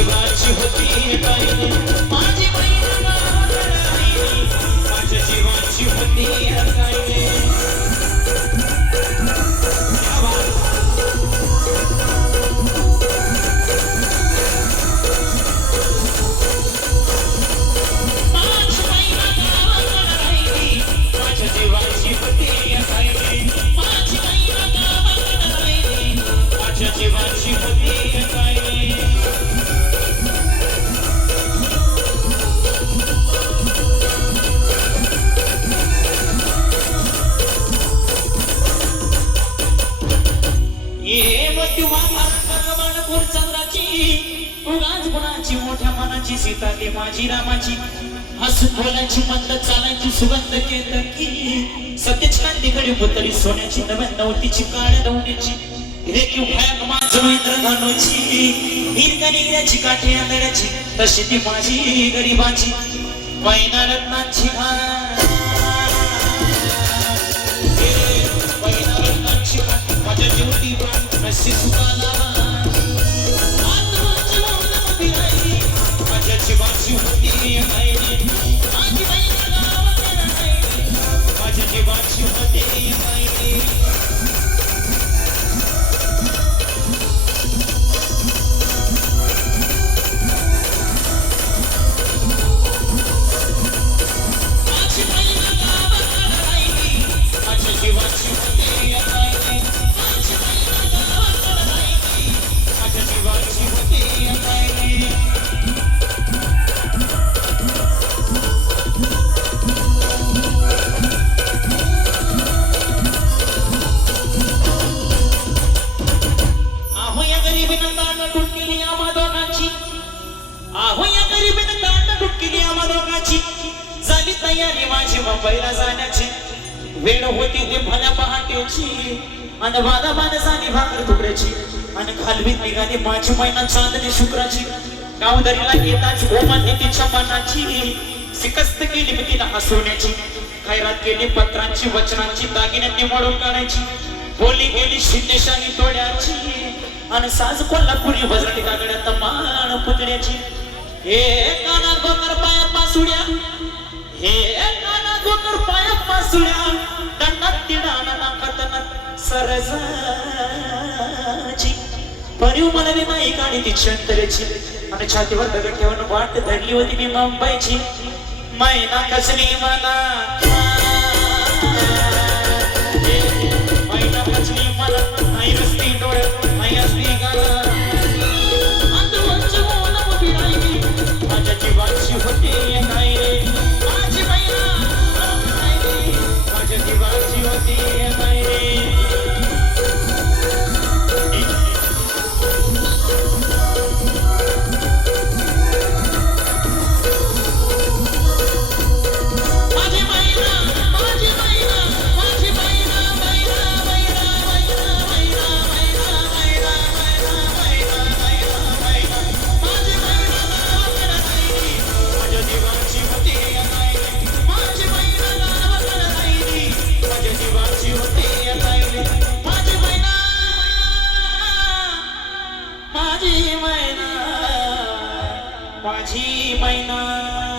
जीवाची होती ताईने माझी बहीण गावाकडे राहिली माझ्या जीवाची होती ताईने जीवाची होती ताईने ये मत्यु मानपूर चंद्राची उगाच गुणाची मोठ्या मनाची सीता ते माझी रामाची हसून बोलायची मंद चालायची सुगंध केतकी सत्यच कांतीकडे पुतळी सोन्याची नव्या नवतीची काळ्या दवण्याची रेखीव भयाक माझं इंद्रधनुची हिरका निघण्याची काठी आंधळ्याची तशी ती माझी गरिबाची पैना रत्नाची पैना रत्नाची माझ्या जीवती नशी सुखाला माझ्या जीवाची होती माझी माझ्या जीवाची होती झाली तयारी माझी मुंबईला जाण्याची वेळ होती ते भल्या पहाटेची आणि वादा झाली भाकर तुकड्याची आणि खालवीत निघाली माझी मैना चांदणी शुक्राची गावदरीला येताच ओमाने तिच्या मनाची सिकस्त केली मी तिला हसवण्याची खैरात केली पत्रांची वचनांची दागिन्यांनी मोडून काढायची बोली गेली शिंदेशानी तोड्याची आणि साज कोल्हापुरी वजरटी कागड्यात मान पुतण्याची हे काना गोकर पाया पासुड्या हे काना गोकर पाया पासुड्या दंडात तिडाना नाकातनात सरजाची परिव मला नाही काढी ती क्षंतरेची आणि छातीवर दगड ठेवून वाट धरली होती मी मुंबईची मैना कसली मला मैना कसली मला नाही रस्ती डोळ्यात नाही असली गाला माझ्या जीवाची होती ताईने माझी बहीण माझ्या जीवाची होती ताईने माझी मैना